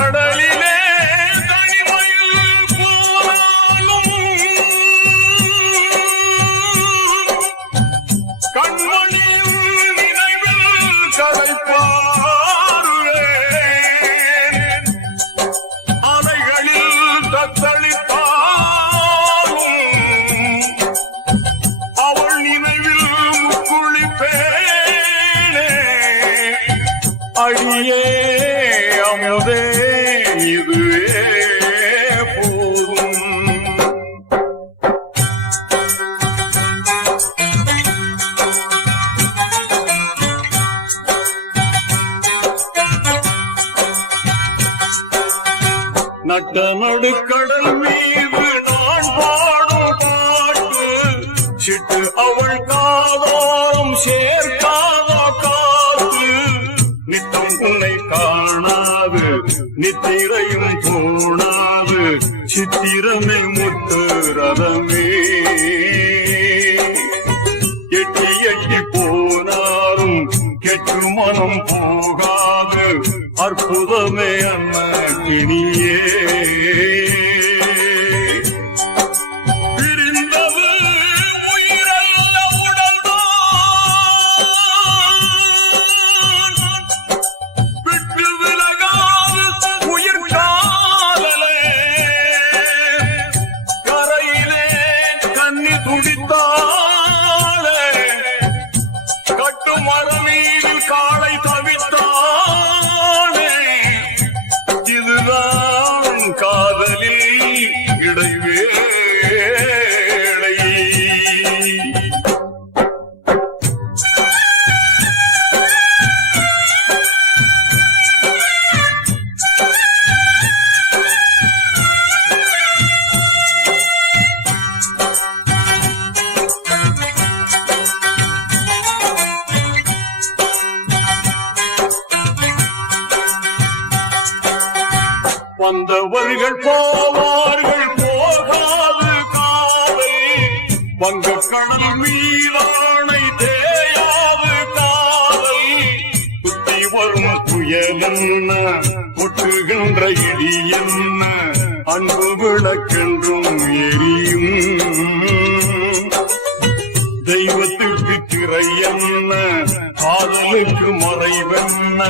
கடலிலே தனிமையில் போனாலும் கண்மணியின் நினைவில் களைப்பாருவே அலைகளில் தத்தளித்தாலும் அவள் நினைவில் குளிப்பேனே அடியே அமுதே இதுவே போதும். நட்ட நடுக்கடல் மீது நான் பாடும் பாட்டு சிட்டு அவள் காதாரம் சேர்க்காத காத்து நித்தம் உன்னை காணாது நித்திரையும் தோணாது சித்திரமே முத்து ரதமே எட்டி எட்டி போனாலும் கெட்டு மனம் போகாது அற்புதமே அன்ன கிணியே காலை தவித்தானே இதுதான் காதலில் இடைவேளை. வந்தவர்கள் போவார்கள் போகாது காலை வங்கக்கடல் மீதானை தேயாது காலை குத்தி வரும் புயல் என்ன கொட்டுகின்ற இடி என்ன அன்பு விளக்கென்றும் எரியும் தெய்வத்துக்கு திரை என்ன காதலுக்கு மறைவென்ன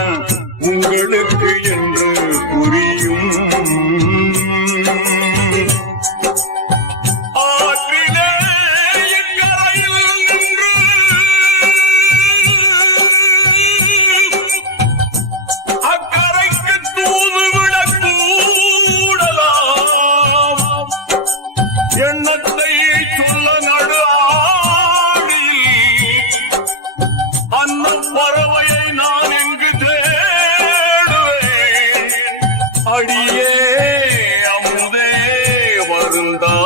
உங்களுக்கு என்று புரியும். ஆற்றிலே எங்கரையில் நின்று அக்கரைக்கு தூதுவிடக் கூடலாம் எண்ணத்தை சொல்ல நடு ஆடி அன்னம் பறவையை நான் எங்கு அடியே அமுதே வருந்தாதே.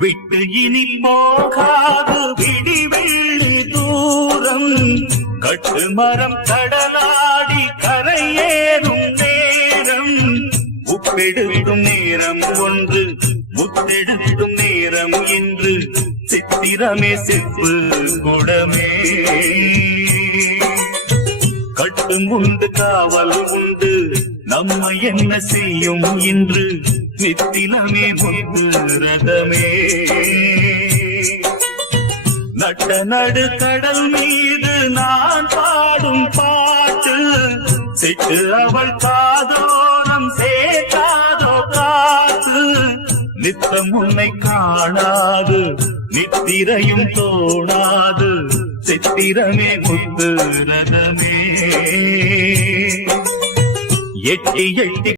விட்டு இனி போகாது விடிவெள்ளி தூரம் கட்டு மரம் கடலாடி கரையேறும் நேரம் உப்பெடுக்கும் நேரம் ஒன்று முத்தெடுக்கும் நேரம் இன்று சித்திரமே செப்பு குடமே கட்டும் உண்டு காவல் உண்டு நம்ம என்ன செய்யும் இன்று நித்திலமே முத்து ரதமே நட்ட நடு கடல் மீது நான் பாடும் பாட்டு சிட்டு அவள் காதோரம் சேர்க்காதோ காத்து நித்தம் உன்னை காணாது நித்திரையும் தோணாது சித்திரமே முத்து ரதமே எட்டி எட்டி